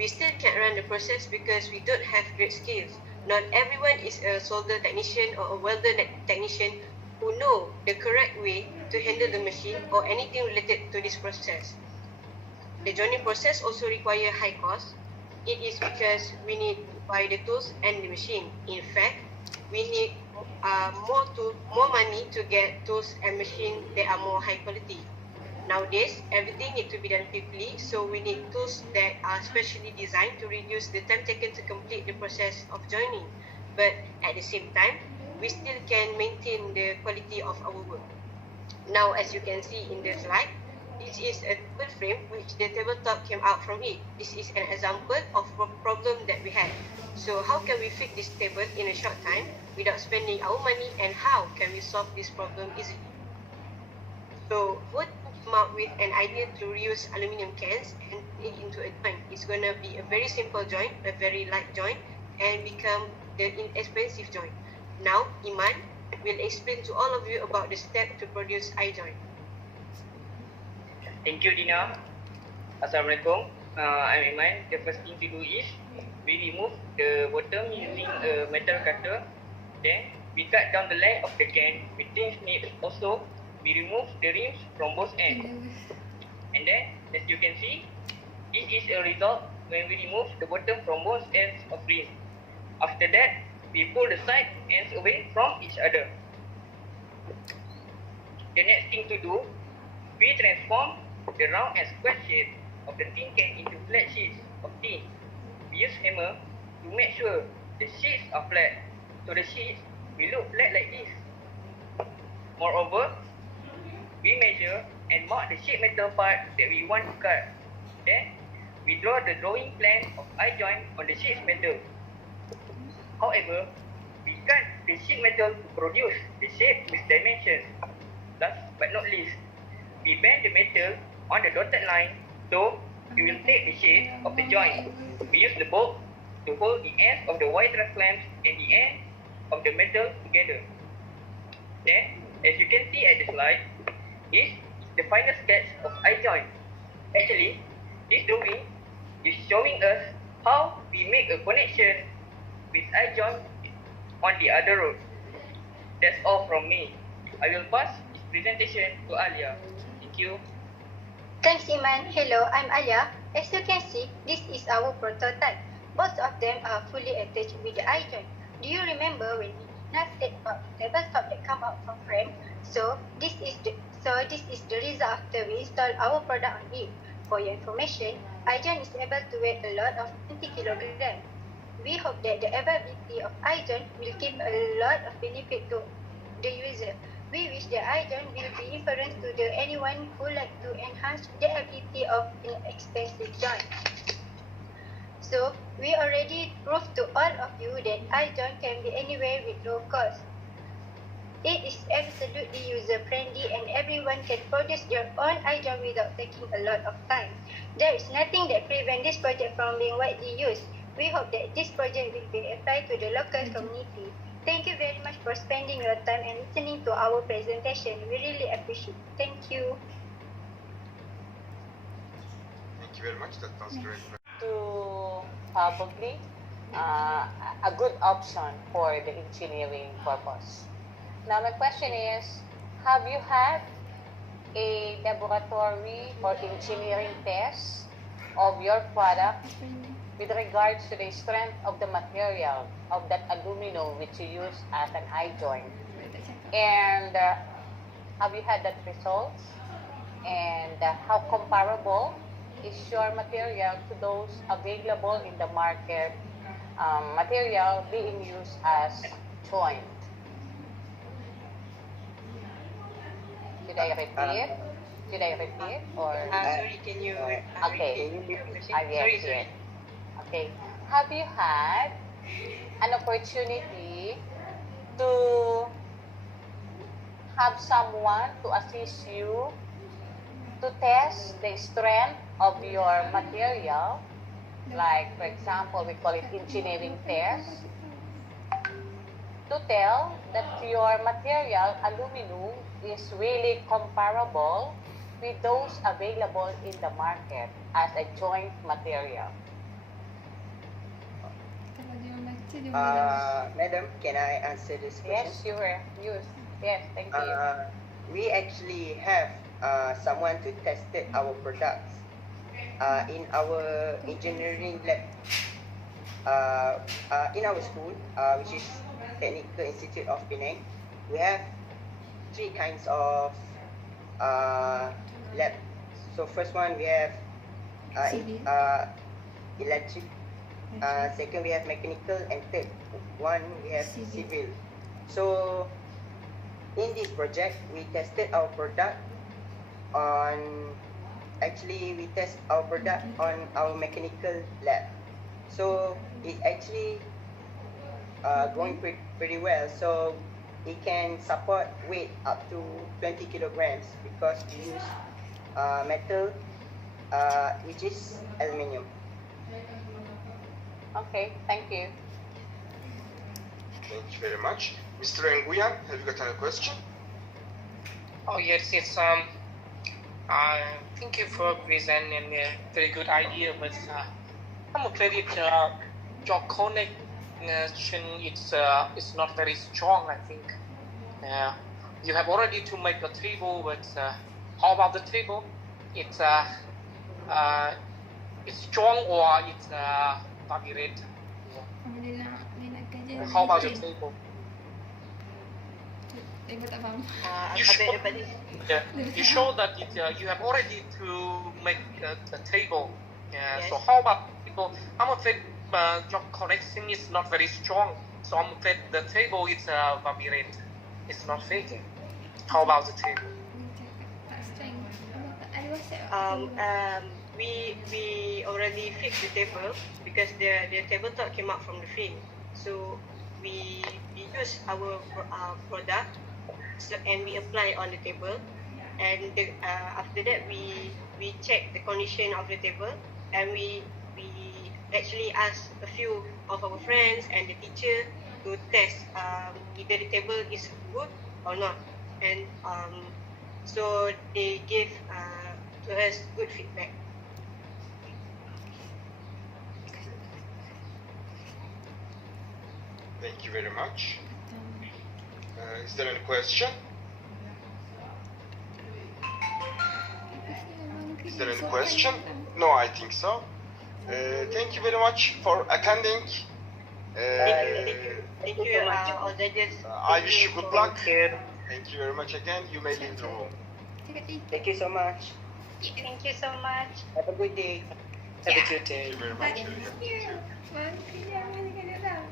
We still can't run the process because we don't have great skills. Not everyone is a solder technician or a welder technician who know the correct way to handle the machine or anything related to this process. The joining process also requires high cost. It is because we need to buy the tools and the machine. In fact, we need more money to get tools and machine that are more high quality. Nowadays, everything needs to be done quickly, so we need tools that are specially designed to reduce the time taken to complete the process of joining. But at the same time, we still can maintain the quality of our work. Now, as you can see in the slide, this is a table frame which the tabletop came out from it. This is an example of a problem that we had. So how can we fix this table in a short time without spending our money, and how can we solve this problem easily? So what came up with an idea to reuse aluminum cans and put it into a joint. It's going to be a very simple joint, a very light joint, and become the inexpensive joint. Now, Iman will explain to all of you about the step to produce I-joint. Thank you, Dina. Assalamualaikum. I'm Iman. The first thing to do is we remove the bottom using a metal cutter. Then we cut down the length of the can with thin snips. Also, we remove the rims from both ends. And then, as you can see, this is a result when we remove the bottom from both ends of rim. After that, we pull the side ends away from each other. The next thing to do, we transform the round and square shape of the tin can into flat sheets of tin. We use hammer to make sure the sheets are flat. So the sheets will look flat like this. Moreover, we measure and mark the sheet metal part that we want to cut. Then, we draw the drawing plan of I-joint on the sheet metal. However, we cut the sheet metal to produce the shape with dimensions. Last but not least, we bend the metal on the dotted line, so we will take the shape of the joint. We use the bolt to hold the ends of the wire truss clamps and the end of the metal together. Then, as you can see at the slide, is the final sketch of I-joint. Actually, this drawing is showing us how we make a connection with I-joint on the other road. That's all from me. I will pass this presentation to Alia. Thank you. Thanks, Iman. Hello, I'm Alia. As you can see, this is our prototype. Both of them are fully attached with the I-joint. Do you remember when we said about the tabletop that come out from frame? So this is the result after we install our product on it. For your information, I-joint is able to weigh a load of 20 kilograms. We hope that the availability of I-joint will give a lot of benefit to the user. We wish the I-joint will be reference to anyone who like to enhance the ability of an expensive joint. So we already proved to all of you that I-joint can be anywhere with low cost. It is absolutely user-friendly and everyone can produce their own I-joint without taking a lot of time. There is nothing that prevents this project from being widely used. We hope that this project will be applied to the local community. Thank you very much for spending your time and listening to our presentation. We really appreciate it. Thank you. Thank you very much. That was great. To probably a good option for the engineering purpose. Now my question is, have you had a laboratory or engineering test of your product with regards to the strength of the material of that aluminum which you use as an I-joint? And have you had that results? And how comparable is your material to those available in the market material being used as joint? Should I repeat? Should I repeat or? Sorry, can you? Okay. Sorry. Okay. Have you had an opportunity to have someone to assist you to test the strength of your material? Like, for example, we call it engineering test. To tell that your material, aluminum, is really comparable with those available in the market as a joint material. Madam, can I answer this question? Yes, sure. Use. Yes, thank you. We actually have someone to test our products in our engineering lab in our school, which is Technical Institute of Penang. We have 3 kinds of lab. So first one we have electric, second we have mechanical, and third one we have civil. So in this project we tested our product on we test our product on our mechanical lab. So it actually going pretty well. So it can support weight up to 20 kilograms because we use metal which is aluminium. Okay, thank you. Thank you very much. Mr. Nguyen, have you got any question? Oh yes, yes. Thank you for presenting a very good idea, but I'm afraid your connection is not very strong. I think you have already to make a table, but how about the table? It's strong or it's vibrate? How about the table? You show that you have already to make a table. Yes. So how about table? I'm afraid your connection is not very strong. So I'm afraid the table is vibrate. It's not fitting. How about the table? We already fixed the table because the tabletop came out from the frame. So we use our product and we apply on the table, and after that we check the condition of the table, and we actually ask a few of our friends and the teacher to test either the table is good or not, and so they gave to us good feedback. Thank you very much. Is there any question? Is there any question? No, I think so. Thank you very much for attending. Thank you, all judges. I wish you good luck. Okay. Thank you very much again. You may leave the room. Thank you so much. Thank you so much. Have a good day. Have a good day. Thank you very much. Thank you.